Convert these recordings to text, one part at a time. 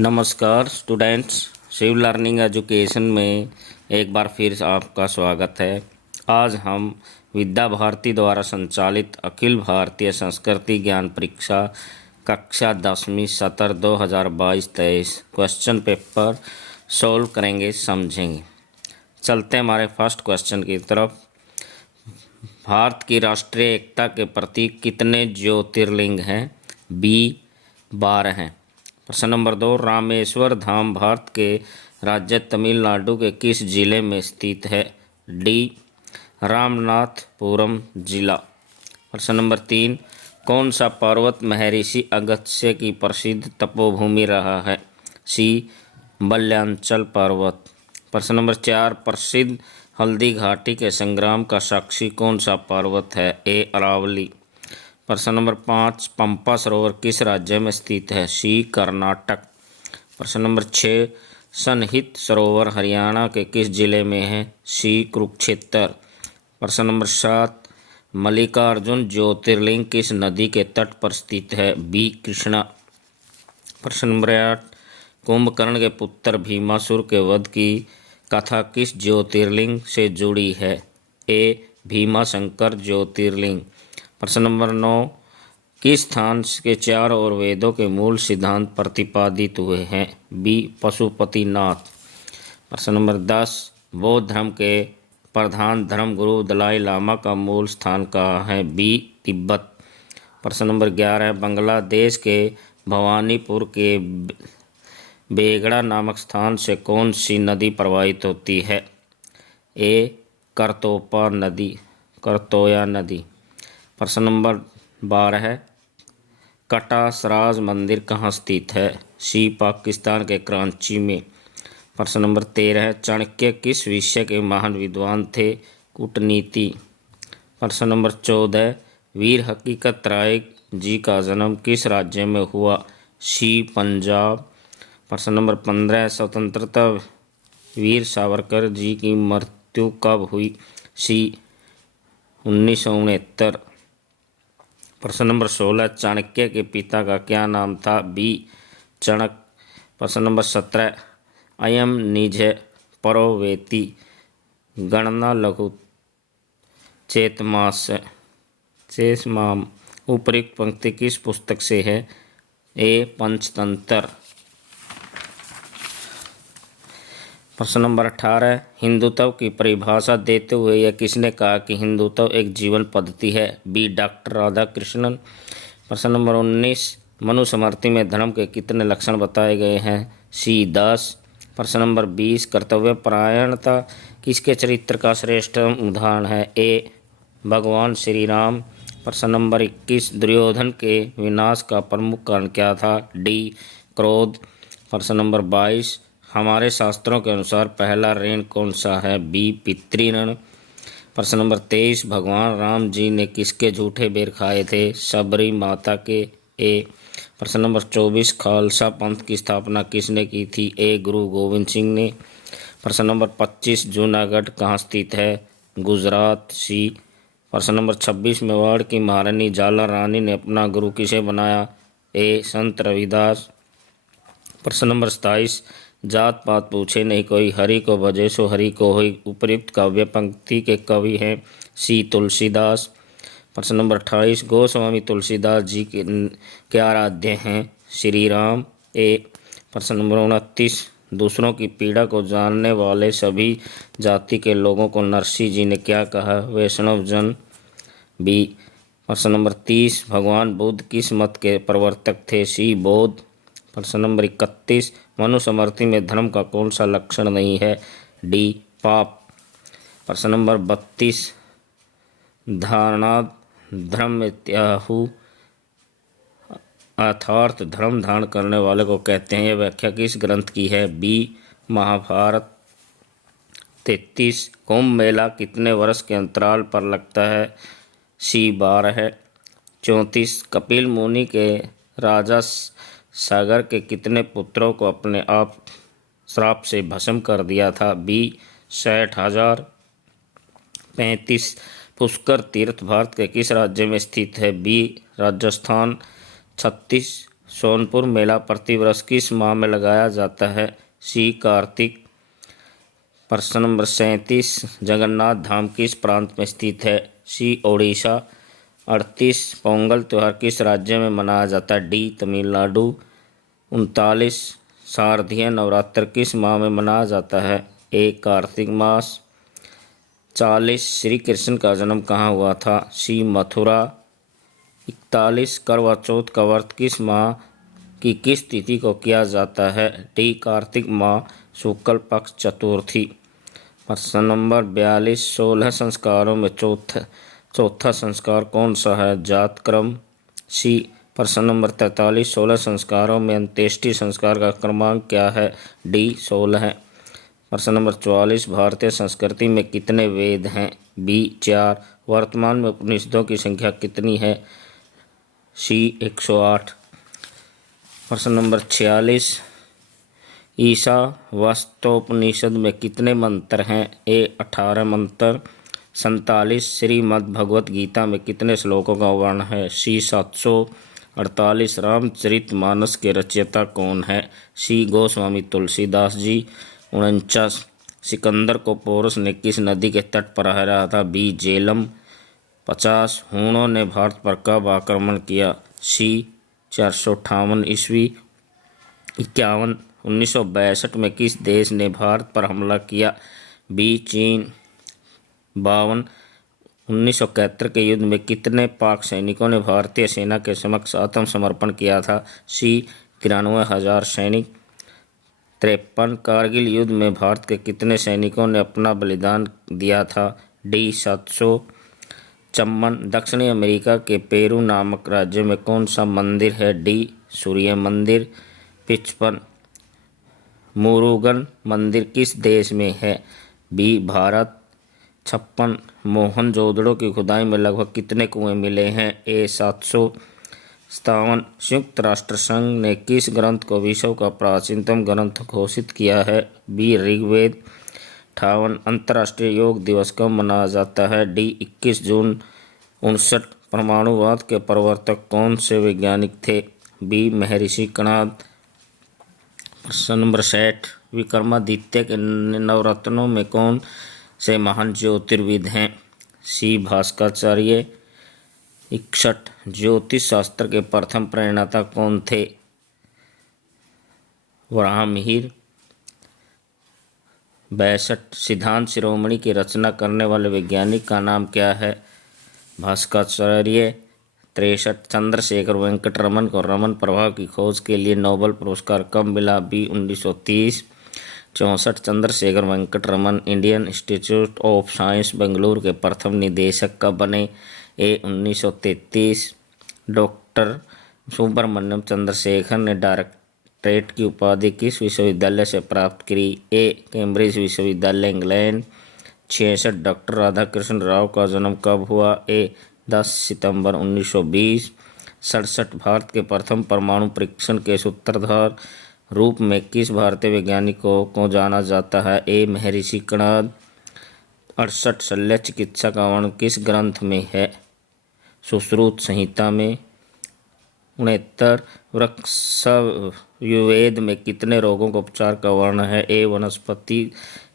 नमस्कार students, Shiv learning education में एक बार फिर आपका स्वागत है। आज हम विद्या भारती द्वारा संचालित अखिल भारतीय संस्कृति ज्ञान परीक्षा कक्षा 10वीं सत्र 2022-23 क्वेश्चन पेपर सॉल्व करेंगे, समझेंगे। चलते हैं हमारे फर्स्ट क्वेश्चन की तरफ। भारत की राष्ट्रीय एकता के प्रतीक कितने ज्योतिर्लिंग हैं? बी 12 हैं। प्रश्न नंबर 2, रामेश्वर धाम भारत के राज्य तमिलनाडु के किस जिले में स्थित है? डी रामनाथपुरम जिला। प्रश्न नंबर 3, कौन सा पर्वत महर्षि अगस्त्य की प्रसिद्ध तपोभूमि रहा है? सी वल्याचल पर्वत। प्रश्न नंबर 4, प्रसिद्ध हल्दी घाटी के संग्राम का साक्षी कौन सा पर्वत है? ए अरावली। प्रश्न नंबर 5, पंपा सरोवर किस राज्य में स्थित है? सी कर्नाटक। प्रश्न नंबर 6, सनहित सरोवर हरियाणा के किस जिले में है? सी कुरुक्षेत्र। प्रश्न नंबर 7, मल्लिकार्जुन ज्योतिर्लिंग किस नदी के तट पर स्थित है? बी कृष्णा। प्रश्न नंबर 8, कुंभकर्ण के पुत्र भीमासुर के वध की कथा किस ज्योतिर्लिंग से जुड़ी है? ए भीमाशंकर ज्योतिर्लिंग। प्रश्न नंबर 9, किस स्थान के 4 और वेदों के मूल सिद्धांत प्रतिपादित हुए हैं? बी पशुपतिनाथ। प्रश्न नंबर 10, बौद्ध धर्म के प्रधान धर्मगुरु दलाई लामा का मूल स्थान कहाँ है? बी तिब्बत। प्रश्न नंबर 11, बांग्लादेश के भवानीपुर के बेगड़ा नामक स्थान से कौन सी नदी प्रवाहित होती है? ए करतोया नदी। प्रश्न नंबर 12, कटा सराज मंदिर कहाँ स्थित है? सी पाकिस्तान के कराची में। प्रश्न नंबर 13, चाणक्य किस विषय के महान विद्वान थे? कूटनीति। प्रश्न नंबर 14, वीर हकीकत राय जी का जन्म किस राज्य में हुआ? सी पंजाब। प्रश्न नंबर 15, स्वतंत्रता वीर सावरकर जी की मृत्यु कब हुई? सी 1969। प्रश्न नंबर 16, चाणक्य के पिता का क्या नाम था? बी चणक। प्रश्न नंबर 17, अयम निज परो वेति गणना लघु चेतमाम उपर्युक्त पंक्ति किस पुस्तक से है? ए पंचतंत्र। प्रश्न नंबर 18, हिंदुत्व की परिभाषा देते हुए यह किसने कहा कि हिंदुत्व एक जीवन पद्धति है? B doctor Radhakrishnan. प्रश्न नंबर 19, मनुस्मृति में धर्म के कितने लक्षण बताए गए हैं? सी 10। प्रश्न नंबर 20, कर्तव्यपरायणता किसके चरित्र का श्रेष्ठ उदाहरण है? ए भगवान श्री राम। प्रश्न नंबर 21, दुर्योधन के विनाश का प्रमुख कारण क्या था? डी क्रोध। प्रश्न नंबर 22, हमारे शास्त्रों के अनुसार पहला ऋण कौन सा है? बी पितृऋण। प्रश्न नंबर 23, भगवान राम जी ने किसके झूठे बेर खाए थे? सबरी माता के। ए। प्रश्न नंबर 24, खालसा पंथ की स्थापना किसने की थी? ए गुरु गोविंद सिंह ने। प्रश्न नंबर 25, जूनागढ़ कहाँ स्थित है? गुजरात। सी। प्रश्न नंबर 26, मेवाड़ की महारानी जाला रानी ने अपना गुरु किसे बनाया? ए संत रविदास। प्रश्न नंबर 27, जात पात पूछे नहीं कोई, हरि को भजे सो हरि को होई उपर्युक्त काव्य पंक्ति के कवि हैं? सी तुलसीदास। प्रश्न नंबर 28, गोस्वामी तुलसीदास जी के आराध्य हैं? श्री राम। ए। प्रश्न नंबर 29, दूसरों की पीड़ा को जानने वाले सभी जाति के लोगों को नरसिंह जी ने क्या कहा? वैष्णव जन। बी। प्रश्न नंबर 30, भगवान बुद्ध किस मत के प्रवर्तक थे? सी बौद्ध। प्रश्न नंबर 31, मनुस्मृति में धर्म का कौन सा लक्षण नहीं है? डी पाप। प्रश्न नंबर 32, धारणा धर्म इत्याहु अर्थात धर्म धारण करने वाले को कहते हैं, यह व्याख्या किस ग्रंथ की है? बी महाभारत। 33, कुंभ मेला कितने वर्ष के अंतराल पर लगता है? सी 12 है। 34, कपिल मुनि के राजा सागर के कितने पुत्रों को अपने आप श्राप से भस्म कर दिया था? बी 60,000। 35, पुष्कर तीर्थ भारत के किस राज्य में स्थित है? बी राजस्थान। 36, सोनपुर मेला प्रतिवर्ष किस माह में लगाया जाता है? सी कार्तिक। प्रश्न नंबर 37, जगन्नाथ धाम किस प्रांत में स्थित है? सी ओडिशा। 38, पोंगल त्यौहार किस राज्य में मनाया जाता है? डी तमिलनाडु। 39, शारदीय नवरात्र किस माह में मनाया जाता है? ए कार्तिक मास। 40, श्री कृष्ण का जन्म कहाँ हुआ था? सी मथुरा। 41, करवा चौथ का व्रत किस माह की किस तिथि को किया जाता है? डी कार्तिक माह शुक्ल पक्ष चतुर्थी। प्रश्न नंबर 42, 16 संस्कारों में चौथा संस्कार कौन सा है? जातक्रम। सी। प्रश्न नंबर 43, 16 संस्कारों में अंत्येष्टि संस्कार का क्रमांक क्या है? डी 16। प्रश्न नंबर 44, भारतीय संस्कृति में कितने वेद हैं? बी 4। वर्तमान में उपनिषदों की संख्या कितनी है? सी 108। प्रश्न नंबर 46, ईशावास्योपनिषद में कितने मंत्र हैं? ए 18 मंत्र। 47, श्रीमद् भगवत गीता में कितने श्लोकों का वर्णन है? सी 748। रामचरितमानस के रचयिता कौन है? सी गोस्वामी तुलसीदास जी। 49, सिकंदर को पोरस ने किस नदी के तट पर हराया था? बी झेलम। 50, हूणों ने भारत पर कब आक्रमण किया? सी 458 ईस्वी। 51, 1962 में किस देश ने भारत पर हमला किया? बी चीन। 52, 1971 के युद्ध में कितने पाक सैनिकों ने भारतीय सेना के समक्ष आत्मसमर्पण किया था? सी 93,000 सैनिक। 53, कारगिल युद्ध में भारत के कितने सैनिकों ने अपना बलिदान दिया था? डी 700। 54, दक्षिणी अमेरिका के पेरू नामक राज्य में कौन सा मंदिर है? डी सूर्य मंदिर। 55, मुरुगन मंदिर किस देश में है? बी भारत। 56, मोहनजोदड़ो की खुदाई में लगभग कितने कुएं मिले हैं? ए 700। 57, संयुक्त राष्ट्र संघ ने किस ग्रंथ को विश्व का प्राचीनतम ग्रंथ घोषित किया है? बी ऋग्वेद। 58, अंतर्राष्ट्रीय योग दिवस कब मनाया जाता है? डी 21 जून। 59, परमाणुवाद के प्रवर्तक कौन से वैज्ञानिक थे? बी महर्षि कणाद। प्रश्न नंबर 60, विक्रमादित्य के नवरत्नों में कौन से महान ज्योतिर्विद हैं? सी भास्कराचार्य। 61, ज्योतिष शास्त्र के प्रथम प्रणेता कौन थे? वराहमिहिर। 62, सिद्धांत शिरोमणि की रचना करने वाले वैज्ञानिक का नाम क्या है? भास्कराचार्य। 63, चंद्रशेखर वेंकट रमन को रमन प्रभाव की खोज के लिए नोबेल पुरस्कार कब मिला? B 1930। 64, Chandrashekhar Venkat Raman Indian Institute of Science Bengaluru के प्रथम निदेशक कब बने? ए 1933। डॉक्टर सुब्रमण्यम चंद्रशेखर ने डॉक्टरेट की उपाधि किस विश्वविद्यालय से प्राप्त करी? ए कैम्ब्रिज विश्वविद्यालय इंग्लैंड। 66, डॉक्टर राधाकृष्ण राव का जन्म कब हुआ? ए 10 सितंबर 1920। 67, भारत के प्रथम परमाणु परीक्षण के सूत्रधार रूप में किस भारतीय वैज्ञानिकों को जाना जाता है? ए महर्षि कणाद। 68, शल्य चिकित्सा का वर्णन किस ग्रंथ में है? सुश्रुत संहिता में। 69, वृक्षायुर्वेद में कितने रोगों का उपचार का वर्णन है? ए वनस्पति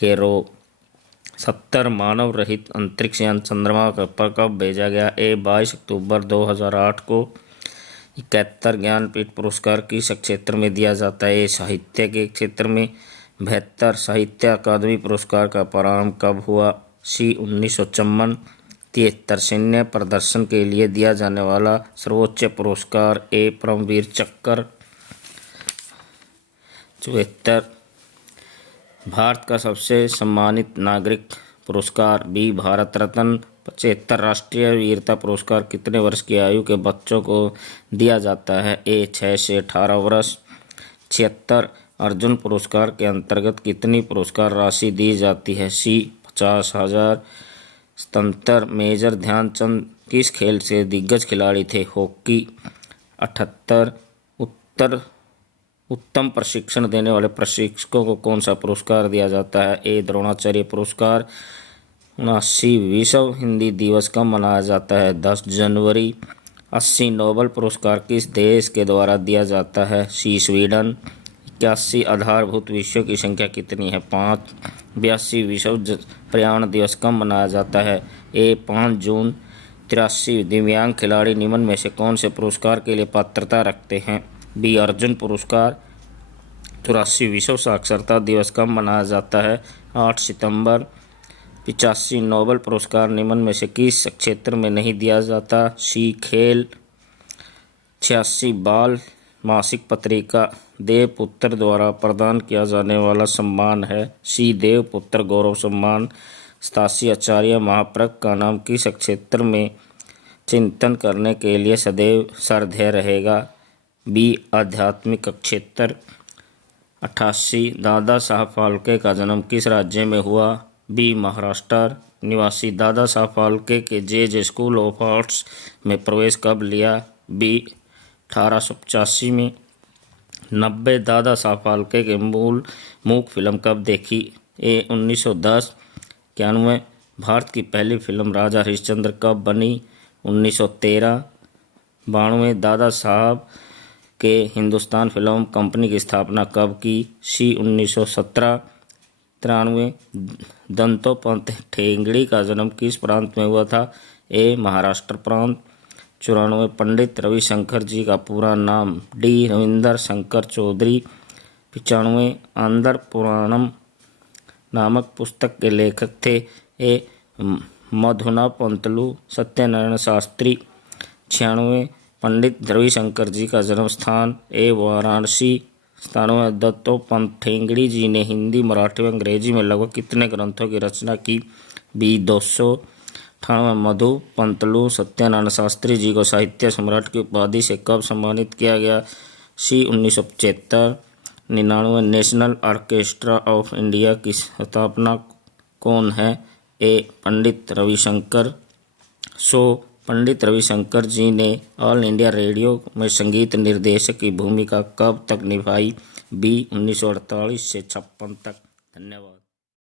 के रोग। 70, मानव रहित अंतरिक्ष यान चंद्रमा पर कब भेजा गया? ए 22 अक्टूबर 2008 को। 71, ज्ञानपीठ पुरस्कार किस क्षेत्र में दिया जाता है? ए साहित्य के क्षेत्र में। 72, साहित्य अकादमी पुरस्कार का प्रारंभ कब हुआ? सी 1954। 73, सैन्य प्रदर्शन के लिए दिया जाने वाला सर्वोच्च पुरस्कार? ए परमवीर चक्र। 74, भारत का सबसे सम्मानित नागरिक पुरस्कार? बी भारत रत्न। 75, राष्ट्रीय वीरता पुरस्कार कितने वर्ष की आयु के बच्चों को दिया जाता है? ए 6 से 18 वर्ष। 76, अर्जुन पुरस्कार के अंतर्गत कितनी पुरस्कार राशि दी जाती है? सी 50,000। 77, मेजर ध्यानचंद किस खेल से दिग्गज खिलाड़ी थे? हॉकी। 78, उत्तम प्रशिक्षण देने वाले प्रशिक्षकों को कौन सा पुरस्कार दिया जाता है? ए द्रोणाचार्य पुरस्कार। 79, विश्व हिंदी दिवस कब मनाया जाता है? 10 जनवरी। 80 नोबेल पुरस्कार किस देश के द्वारा दिया जाता है? सी स्वीडन। 81 आधारभूत विषयों की संख्या कितनी है? 5। 82 विश्व पर्यावरण दिवस कब मनाया जाता है? ए 5 जून। 83 दिव्यांग खिलाड़ी निम्न में से कौन से पुरस्कार के लिए पात्रता रखते हैं? बी अर्जुन पुरस्कार। 84 विश्व साक्षरता दिवस कब मनाया जाता है? 8 सितंबर। 85 नोबेल पुरस्कार निम्न में से किस क्षेत्र में नहीं दिया जाता? सी खेल। 86 बाल मासिक पत्रिका देवपुत्र द्वारा प्रदान किया जाने वाला सम्मान है? सी देवपुत्र गौरव सम्मान। 87 आचार्य महाप्रज्ञ का नाम किस क्षेत्र में चिंतन करने के लिए सदैव श्रद्धेय रहेगा? बी आध्यात्मिक क्षेत्र। 88 दादा साहब फाल्के का जन्म किस राज्य में हुआ? बी महाराष्ट्र निवासी। दादा साहब फाल्के के जे स्कूल ऑफ आर्ट्स में प्रवेश कब लिया? बी 1885 में। 90 दादा साहब फाल्के के मूक फिल्म कब देखी? ए 1910। 91 भारत की पहली फिल्म राजा हरिश्चंद्र कब बनी? 1913। 92 दादा साहब के हिंदुस्तान फिल्म कंपनी की स्थापना कब की? सी 1917। 93 दंतोपंत ठेंगड़ी का जन्म किस प्रांत में हुआ था? ए महाराष्ट्र प्रांत। 94 पंडित रविशंकर जी का पूरा नाम? डी रविंदर शंकर चौधरी। 95 आंध्र पुराणम नामक पुस्तक के लेखक थे? ए मधुना पंतलु सत्यनारायण शास्त्री। 96 पंडित रविशंकर जी का जन्म स्थान? ए वाराणसी। 97 दत्तोपंत ठेंगड़ी जी ने हिंदी मराठी और अंग्रेजी में लगभग कितने ग्रंथों की रचना की? बी 200। 98 मधु पंतलु सत्यनारायण शास्त्री जी को साहित्य सम्राट की उपाधि से कब सम्मानित किया गया? सी 1975। 99 नेशनल ऑर्केस्ट्रा ऑफ इंडिया की स्थापना कौन है? ए पंडित रविशंकर। 100 पंडित रविशंकर जी ने ऑल इंडिया रेडियो में संगीत निर्देशक की भूमिका कब तक निभाई? बी 1948 से 56 तक। धन्यवाद।